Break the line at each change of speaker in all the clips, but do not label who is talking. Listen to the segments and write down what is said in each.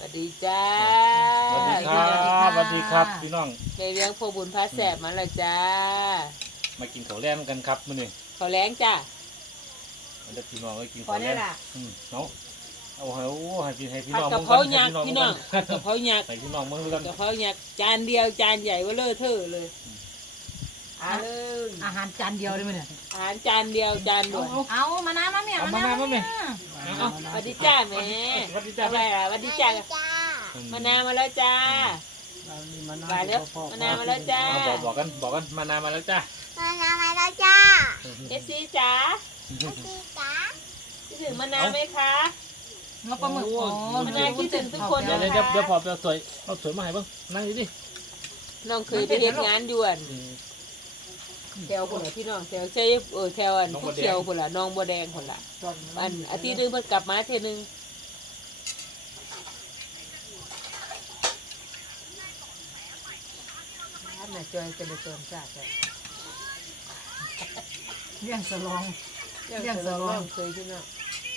ดีจ้า
สวัสดีครับสวัสดีครับพี่น้อง
ในเรื่องพวกบุญพระแสบมาแล้วจ้า
มากินข้าวแล้งกันครับมื้อนี้
ข้าวแล้งจ้า
มันจะพี่น้องก็กินข้าวแล้งเนาะเอาให้พี่น้อง
กะเพราหยักพี่น้องกะเพราหยัก
ให้พี่น้องมึงกัน
กะเพราหยักจานเดียวจานใหญ่ว่าเลอะเทอะเลย
อาหารจานเดียวได้ไหมเนี่ย
อาหารจานเดียวจานด่วน
เอามาน้ำมาเมียมาน้ำมาเมีย
สวัสดีจ้าแม่อะไรอ่ะสวัสดีจ้ามานาวมาแล้วจ้ามาแล้วมานาวมาแล้วจ้า
บอกกันมานาวมาแล้วจ้าม
านาวมาแล้วจ้า
เอฟซีจ้าคิดถึงมานาวไหมคะ
งบปลาหมึก
มานาวคิดถึงทุกคนนะ
เดี๋ยวพอเอาสวยมาให้บ้างนั่งอยู่ดิ
น้องเคยไปเฮ็ดงานด่วนแถวคนละพี่น้องแถวใช่แถวอันผู้เขียวคนละน้องบัวแดงคนละอันอาทิตย์นึงเพิ่นกลับมาเทนึงน่ะจอยเป็นเติมชาติ
เลี้ยงสลอง
เคยพี่น้อง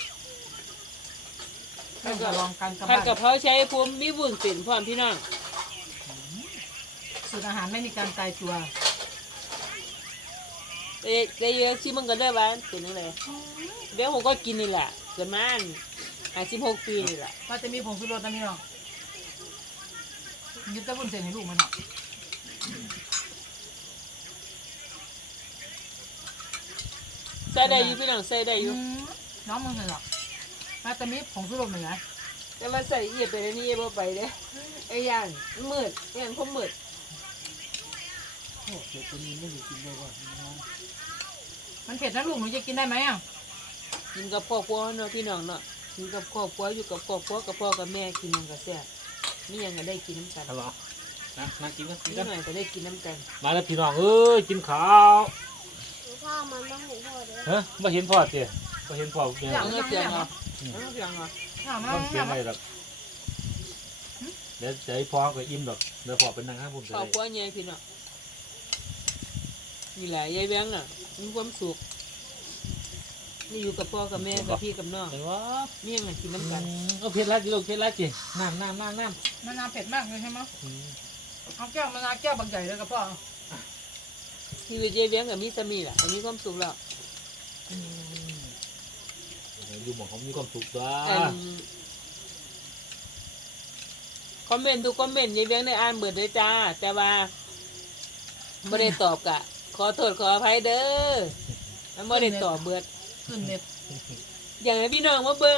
เลี้ยงสลองกันกับ
ผัดกะเพราใช้ภูมิมีบุญสินพร้อมพี่น้อง
สูตรอาหารไม่มีการตายตัว
ได้เยอะที่มันก็ได้บ้านเป็นยังไงเดี๋ยวผมก็กินนี่แหละเกิดมา56 ปีนี่แหละ
ว่าจะมีผงชูรสนะพี่น้องยึดตะบุญเส้นให้ลูกมันหน่อย
ใส่ได้อยู่พี่น้องใส่ได้อยู่
น้องมึงเห็นหรอว่าจะมีผงชูรสเหมือนไง
แต่ว่าใส่เอียดไปแล้วนี่บ่ไปเด้ไอ้ย่างมืดย่างคมมืด
มันเผ็ดนะลูกหนูจะกินได้ไหมอ่ะ
กินกับครอบครัวเนาะพี่น้องเนาะกินกับครอบครัวอยู่กับครอบครัวกับพ่อกับแม่กินยังกับแซ่บนี่ยังก็ได้กินน้ำกัน
นั่งกินกัน
นี่หน่อยก็ได้กินน้ำกัน
มาแล้วพี่น้องกินข้าว
พ่อมันต้องเห็นพ่อด้วย
มาเห็นพ่อเจ้มาเห็นพ่อเป็น
เสียงเหรอเสียงเหรอ
ต้องเสียงอะไรหรอกเดี๋ยวพ่อก็อิ่มหรอกเดี๋ยวพ่อเป็นนางข้างบน
ครอบครัวใหญ่พี่น้องนี่แหละยายแบงค์น่ะมีความสุขนี่อยู่กับพ่อกับแม่กับพี่กับน้อง
เห็นว่า
นี่ยังไงกินน้ำกัน
เผ็ดละจิลูกเผ็ดละจิน้ำ
มะนาวเผ็ดมากเลยใช่ไหมเอาแก้วมะนาวแก้วบางใหญ่เลยกับพ่อ
ที่วิเจเลี้ยงกับมิสามีแหละมีความสุขแล้ว
อยู่หมองเขามีความสุขจ้า
คอมเมนต์ทุกคอมเมนต์ยายเลี้ยงได้อ่านเบิดเลยจ้าแต่ว่าไม่ได้ตอบกะขอโทษขออภัยเด้อแล้วไม่ได้ตอบเบิด
ขึ้นเน็ต
อย่างไรพี่น้องมาเบิ่ง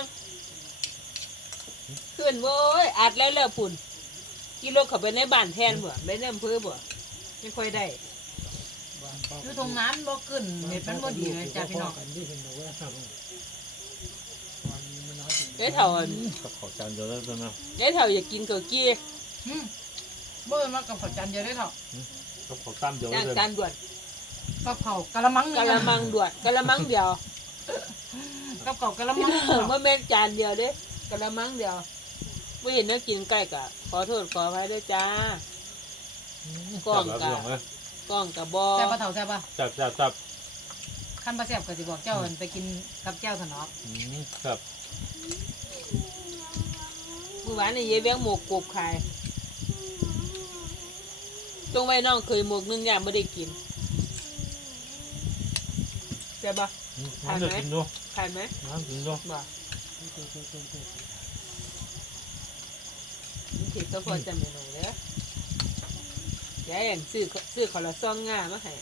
ขึ้นโว้ยอัดแล้วพุ่นกี่รถเขาไปในบ้านแทนบ่ไปในอำเภอบ่ไม่ค่อยได้
คือตรงนั้นบ่ขึ้นเน็ตมันบ่ดีเลยจ้าพี่น้อง
เดี๋ยวเถ่า
กับข้าวจานเดียวแล้วใช่ไหม
เดี๋ยวเถ่าอยากกินเกลือกี้
เบิ่งมากับข้าวจานเดียวได้เถ่า
กับข้าวตั้มเดียวเลย
จานด่วน
กับข้าวกะละมัง
ด่วนกะละมังเดียว
กับข้าวกะละมัง
เมื่อแม่จานเดียวเด้กะละมังเดียวไม่เห็นนักกินใกล้กะขอโทษขออภัยด้วยจ้ากล้องกะบอ
แซ่บปะเถ่าแซ่บปะ
จับ
ขั้นปลาแซ่บก็สิบอกเจ้าไปกินกับแก้วถนอม
ครับ
เมื่อวานนี่ยายแบงหมกกบขายตรงไว้น้องเคยหมก1 อย่างไม่ได้กินใช่ปะ
ขายไหม
ขายไหม
กินด้วย
บ่ผิดก็พอจำไม่หน่อยเด้อยายอย่างซื้อขอละซ่องง่ามาให้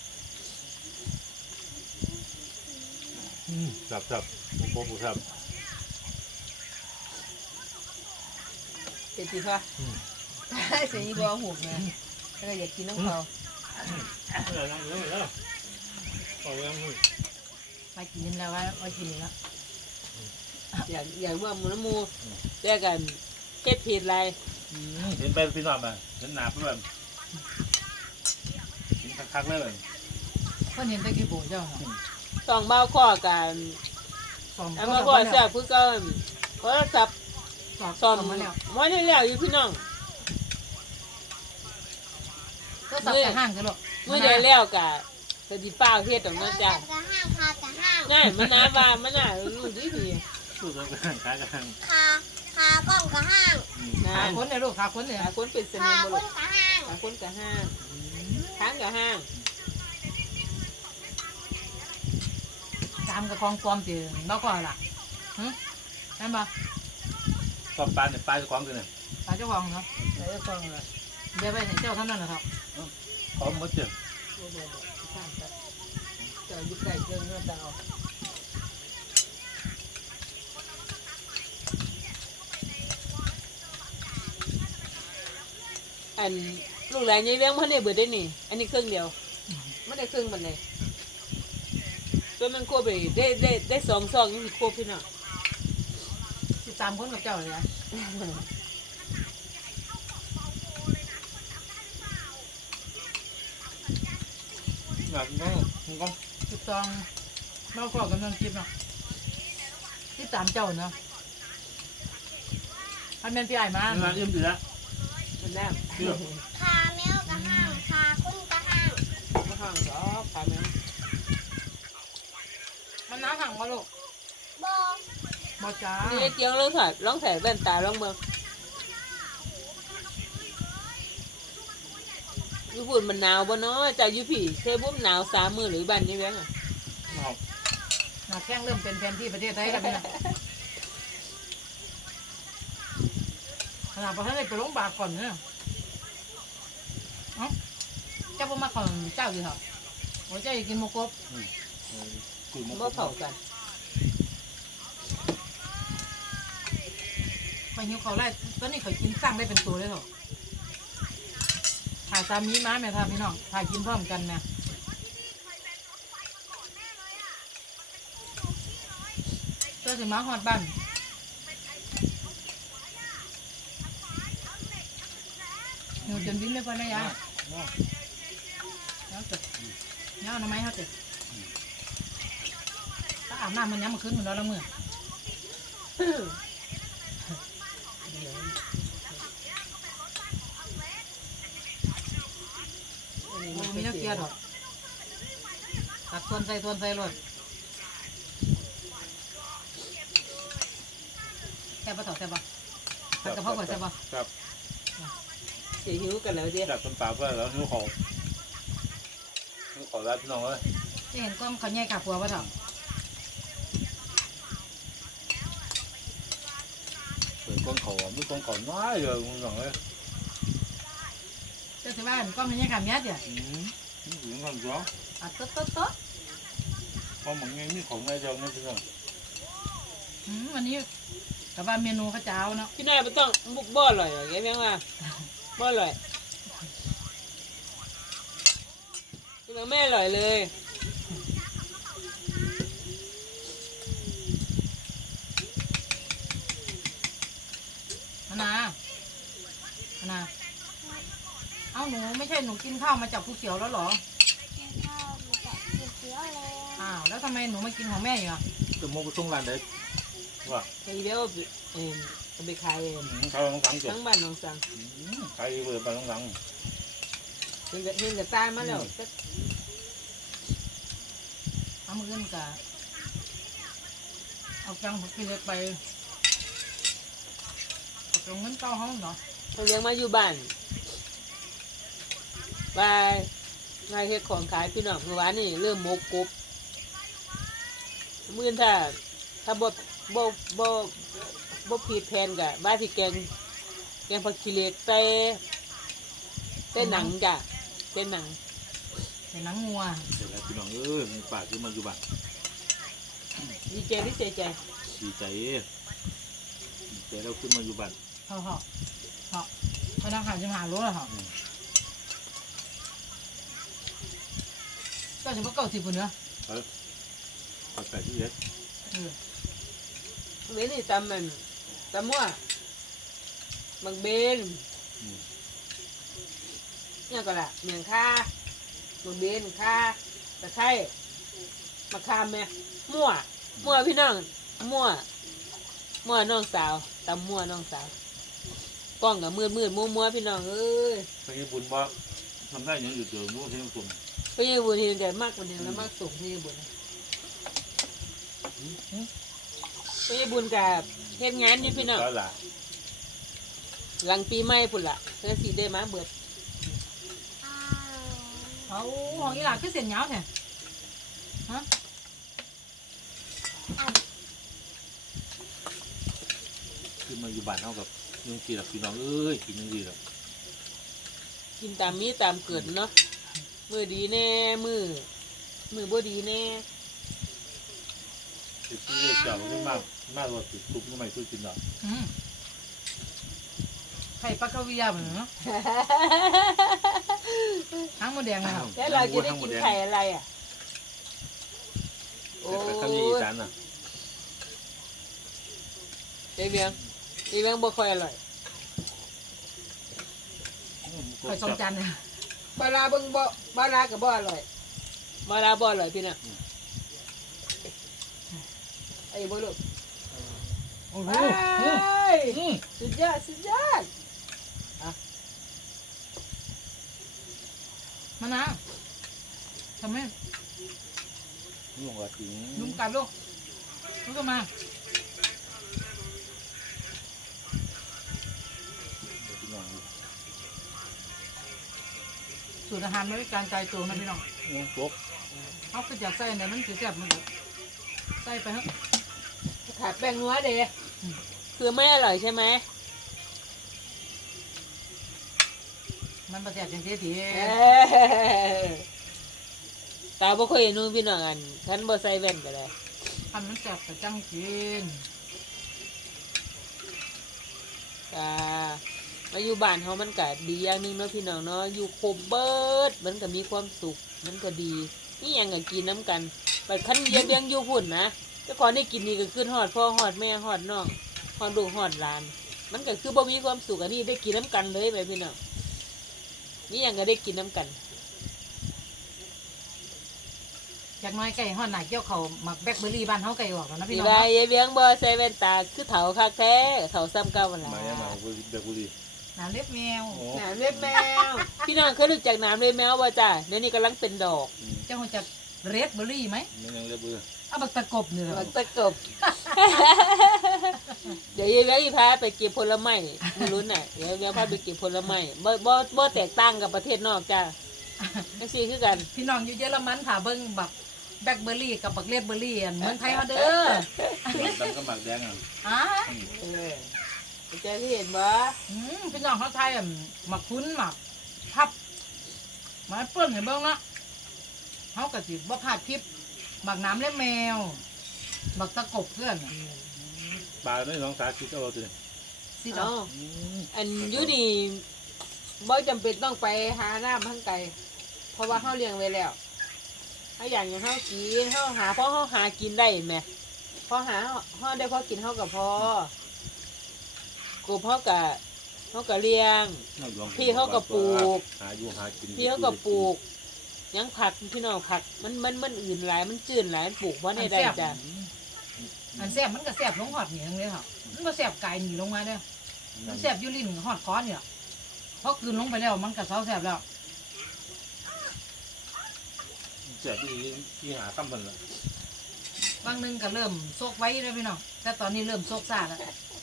จับโป๊ะครับ
เจ็ดสิค่ะเสียงอีกว่าหุบไงแล้วก็อยากกินน้ำเขา
ไปกินแล้วว่ากินแล้ว
อยากว่ามันมูแยกกันเจ็ดผิดอะไร
เห็นไปพี่น้องมาเห็นหนาเพื่อนกินคักๆเลย
คนเห็นไปกี่โบเจ้า
ต้องเบาข้อกันเอามาก่อนเสียพึ่งก็เพราะสับซ้อมมาแล้วไม่ได้แล้วอยู่พี่น้อง
ก็สับกระห้างกันหรอก
เมื่อได้แล้วกะจะดีเปล่าเฮ็ดตรงนั้นจ้ะ
กระห้างค่ะกระห้าง
นั่นมันน้ำว่ามันน่ารู้ดี
พูดกันขากลาง
ขากล้องกับห้าง
นะ
ขาคนเนี่ยลูกขาคนเนี่ย
ขาคนเป็นส
ขา
นิม
ค
บ่
น
ลูก
กับห้าง
ขาคนกับห้างค้างกับห้าง
ตามกับกองปลอมจีนอกก็ล่ะนั่นปะ
ตอบปลาเนี่ยปลาจะคล้องกันเนี่ย
ปลาเจ้าของเนาะปลาเจ้าของเลยเดี๋ยวไปเห็นเจ้าเท่านั้นนะครับ
พร้อมหมดเจ้ะ
จะยุบไก่เครื่องเนื้อดาวอันลูกหลานยายเลี้ยงมันได้เบิดได้นี่ อันนี้เครื่องเดียวไม่ได้เครื่องมันเลยตัวมันควบไปได้สองซองยังมีควบพี่น้อง
13 คนกับเจ้าเลยนะ
อยากนั่งมึงก็
12เราขอกำลังคิดเนาะ13เจ้าเนาะอันเป็นพี่ใหญ่มา
งานอิ่มดีแล้ว
มันน้ำ
ขาแมวกับห้างขาคนกับห้าง
มาห้างดอกขาแมว
มันน้ำห่างมาลูก
บอ
บ่จ้า
นี่เจียงร้องใส่แว่นตาร้องเมืองญี่ปุ่นมันหนาวบ่เนาะเจ้าอยู่พี่เทบุ้มหนาว3 มื้อหรือบ้านนี้แว้งอ่ะ
หน้าแข้งเริ่มเป็นแผนที่ประเทศไทยแล้วเนี่ยขนาดประเทศไทยไปโรงพยาบาลก่อนเนี่ยเจ้าบ่มาของเจ้าอยู่เหรอโอ้เจ้าอยากกินหมูกรอบ
คุยมุก
บ่เผากัน
ไปหิวเขาไล่ตอนนี้เขากินสร้างได้เป็นตัวเลยเหรอถ่ายตามนี้มาแม่ท่าพี่น้องถ่ายกินพร้อมกันแม่เจ้าสิมาฮอดบ้านหิวจนวิ่งไม่พอนะยายแล้วเสร็จแล้วทำไมเขาเสร็จถ้าอาบน้ำมันย้ำมาขึ้นเหมือนเราละเมื่อ มีนักเกียร์ดอกตัดทวนใส่รถแซ่บปะต่อแซ่บปะผัดกะเพราก่อนแซ่บปะ
ครับ
เสียหิวกันแล้วเด้
จากต้นปลาเพื่อแล้วนิ้วขอรับพี่น้องเลย
จะเห็นกล้องเขาแย่กับปัวปะเถอะ
เปิดกล้องเขาไม่กล้องเขาน้อยเลยมึงสั่งเลย
เจ้าสิว่าเห็นกล้องเขาแย่กับเนี้ยเดี๋ยว
นี่ถึงคำร้อง
อ่ะโต๊ะ
พอมึงไงมีของไงจังนี่พี่น้อง
วันนี้กับว่าเมนูข้าวเจ้าเนาะ
พี่นายบ่ต้องบ่อร่อยหรอกแกแม่งว่าบ่อร่อยพี่น้องแม่อร่อยเลย
มะนาวเอาหนูไม่ใช่หนูกินข้าวมาจากภูเขียวแล้วเหรอ
กินข้าวมาจากเขียวๆแล้ว
อ้าวแล้วทำไมหนูมากินของแม่อยู่อ่ะ
จะมองไปส่งร้านไหนว่า
ไอ้เบี้ยวเอาไปขาย
เขาต้องสั่งจบ
ทั้งบ้านน้องสัง
ใครเปิดไปต้องสั่ง
เห็นกับตายมาแล้ว
เอามาขึ้นกับเอาจังผักชีเล็กไปเอาตรงเงินเก้าห้องเนาะ
เขาเลี้ยงมาอยู่บ้านไปนายเฮ็ดของขายพี่น้องเมื่อวานนี่เริ่มหมกกบมื้อถ้าบ่ผิดแผนกะบ้าที่แกงผักขี้เหล็กใส่หนังจ้ะใส่หนัง
เป็นหนังงัว
เสร็จแล้วพี่น้องมีปากขึ้นมาอยู่บ้าน
ดีใจที่เสียใจ
ดีใจแต่เราขึ้นมาอยู่บ้าน
เหาะพนักงานจะมาหารถเหรอก็จะว่า90ปุ่นเนาะ
ขอแต่ที่เด็ด
เว้นนี่ตำมั่วบางเบนเนี่ยก็ละเมียงค่าบางเบนค่าตะไคร้มะขามแม่มั่วพี่น้องมั่วน้องสาวตำมั่วน้องสาวกล้องกับมืดมั่วพี่น้องเอ้ย
พระญี่ปุ่นว่าทำได้ยังอยู่เจอมู่ที่ญี่ปุ่น
พี่ยบุญเห็นแต่มากกว่านี้แล้วมากสูงพี่ยบุญพ่อใหญ่บุญกับเฮ็ดงานอยู่พี่น้อง
ก็ล่ะ
หลังปีใหม่พุ่นล่ะเพื่อสิได้มาเบิด
อ้าว
เอาของอีหลาคือเส้นยาวแท้ฮะ
คือมาอยู่บ้านเท่ากับยุงกีหลับพี่น้องเอ้ยกินยุงกีหลับ
กินตามมีตามเกิดเนาะมือดีแน่มือบ่ดีแน่
ติดที่เจ้าไม่มากกว่าติดทุบทำไมช่วยกินหรอก
ไข่ปลากระเวียเหมือนเนาะหางหมดแดงเลยครับ
แล้วเราจะได้กินไข่อะไรอ่ะโอ้
แต่คำนี้อีสานน่ะ
ยายเบียงบ่ค่อยอร่อย
ไข่สองจานเลย
บาราเบิ่งบ่บารากับบ่อร่อยบาราบ่อร่อยพี่น่ะไอ้บ่ลูก
โอ้โห
เฮ้ยสุดยอดสุดยอด
มะนาวทำไม
นี่หัวจริง
ลุงกัดลูกลูกก็มาสูตรอาหารไม่ได้การใจตัวนะพี่น้อง
ปุ๊บ
เขาก็อยากใส่ไหนมันจะแซ่บมันก็ใส่ไปเถอะ
ขาดแป้งนัวเด้คือไม่อร่อยใช่ไหม
มันประแซ่บอย่างเสียที
ตาบ่ค่อยเห็นนู่นพี่น้องอันคันบ่ใส่แว่นก็ได้
ทำมันแซ่บแต่จังกิน
ตามาอยู่บ้านเฮามันก็ดีอย่างหนึงเนาะพี่น้องเนาะอยู่ครบเบิดมันก็มีความสุขมันก็ดีนี่ยังก็กินน้ำกันบัดคันเบียงอยู่พุ่นนะแต่ก่อนได้กินนี่ก็ขึ้นฮอดพ่อฮอดแม่ฮอดน้องฮอดลูกฮอดหลาน มันก็คือบ่มีความสุขอันนี้ได้กินน้ำกันเลยไปพี่น้องนี่ยังก็ได้กินน้ำกัน
จากน้อยไก่ห่อดหนาเกี่ยวเขาหมักแบล็คเบอร์รี่บ้านเขาไก่ออกแล้วนะ
สิ
พี่น้อง
ได้
เนาะ
ยายเบียงบ่ใส่แว่นตาคือเฒ่าคักแท้เฒ่าซ้ำเก่ามันล่ะ
มาเด็กบุรี
หนาเล็บแมว
โอ้
น้ำเล็บแมวพี่น้องเคยรู้จักน้ำเล็บแมวบ่จ้าเดี๋ยวนี้กำลังเป็นดอก
เจ้าหัวจักเรดเบอร์รี่ไหม
ไม่ยังเรียบเบื่อ
เอาบักตะกบนี่แหละ
มันตะกบ เดี๋ยวยายเลี้ยงอีพาไปเก็บผลไม้ไม่รู้น่ะเดี๋ยวเลี้ยงพาไปเก็บผลไม้บ่แตกต่างกับประเทศนอกจ้าจังซี่คือกัน
พี่น้องอยู่เยอรมันค่ะเบิ้งบักแบล็คเบอร์รี่กับบักเรดเบอร์รี่อันเมืองไทยเขาเด้อ
ดำก็หมักแดงอ่ะ
อ่ะ
เออเจ้าที่เห็นบ่
พี่น้องเขาไทยอันหมักคุ้นหมักพับมาเปิ้ลเห็นเบิ้งเนาะเขากะสิบ่พลาดคลิปหมักน้ำเล็บแมวหมักตะกบเพื่อนน่ะ
ปลาไม่น้องสาคิดเอาตัว
สิ
เอ้า
เนาะ
อันอยู่นี่บ่จำเป็นต้องไปหาน้ำทางไกลเพราะว่าเฮาเลี้ยงไว้แล้วเฮาอย่างเฮากินเฮาหาเพราะเฮาหากินได้แหมพอหาเฮาได้พอกินเฮาก็พอกบเฮาก็เลี้ยง หาอยู่หากินพี่เขาก็ปลูกยังผักพี่น้องผักมันอื่นหลายมันจืดหลายปลูกเพราะในใดจ้ะ
อันแซ่บมันก็แซ่บลงหอดเหนียงเลยค่ะมันก็แซ่บไก่หนีลงมาเด้อมันแซ่บอยูลิ้นหอดคอเนี่ยเพราะกลืนลงไปแล้วมันก็เซาแซ่บแล้ว
เสียที่หาตั้มมันละ
บางหนึงก็เริ่มโซกไว้แล้วพี่น้องแต่ตอนนี้เริ่มโซกซ่าแล้ว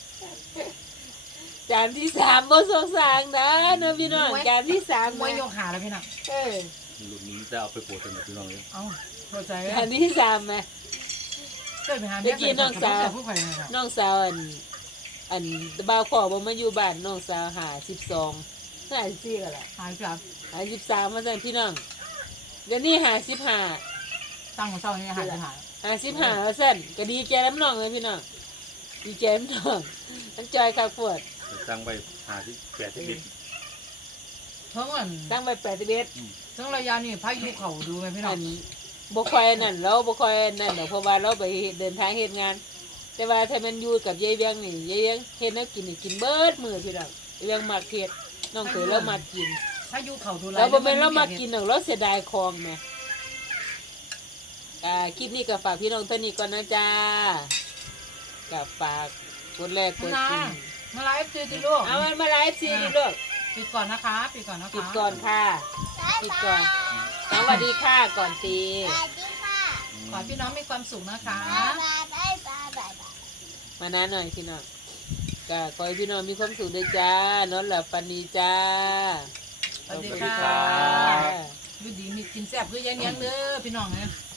จานที่สามบ่สงสารนะเนาะพี่น้องจานที่สาม
มวย
นะ
ยกหาแล้วพี่น้อง
เออ
หลุดนี้จะเอาไปโปรดกันพี่น้องเลย
เอาเข้าใจ
จานที่สามไหม
ช่วยไปหาแม่ใส่กับผู้ใครนะครับ
น้องสาวอันบ่าวขอบ่มาอยู่บ้านน้องสาวหา12หา14ก็ล่ะ
หายจับ
หา13มาสั่นพี่น้องเดี๋ยวนี้หา15
ตั้งของเจ้านี่หายไปหา
55ว่าสั่นก็ดีใจน้ำน้องเลยพี่น้องดีใจน้ำน้องมันจอยคักปวด
ตั้งไปหาที่8
ทั้งวัน
ตั้งไป81
ทั้งระยะนี่พายุเขาดูไหมพี่น้อ
อั
ง
นบ่ค่อยนั่นเราบ่ค่อยนั่นดอกเพราะว่าเราไปเดินทางเฮ็ดงาน แต่ว่าถ้ามันอยู่กับยายเวียงนี่ยายเวียงเฮ็ดแนวกินนี่กินเบิดมื้อพี่น้องยายเวียงมักเฮ็ดน้องเคยเรามักกิน
พายุเขาดู
แล้วบ่แม่นเรามักกินดอกเราเสียดายของแหมคลิปนี้ก็ฝากพี่น้องเท่านี้ก่อนนะจ้าก็ฝากกดแรกกด
นะ
ติด
มาไลฟ์จีลูก
เอามันมาไลฟ์ซีดิลูก
ปิดก่อนนะคะปิดก่อนนะคะ
ปิดก่อนค่ะ
บ๊าย
ปิด
บา
ก่อน
ย
สวัสดีค่ะก่อนตี
สวัสดีค่ะ
ขอให้พี่น้องมีความสุขนะคะ
บ๊ายบายบ๊ายบายบ๊ายบาย
มานานหน่อยพี่น้องก็ขอให้พี่น้องมีความสุขด้วยจ้านอนหลับฝันดีจ้า
สวัสดี
สวัสดี
ค่ะ
ครับ
อยู่ดีมีกินแซ่บคือยังเด้อพี่น้องเนี่ย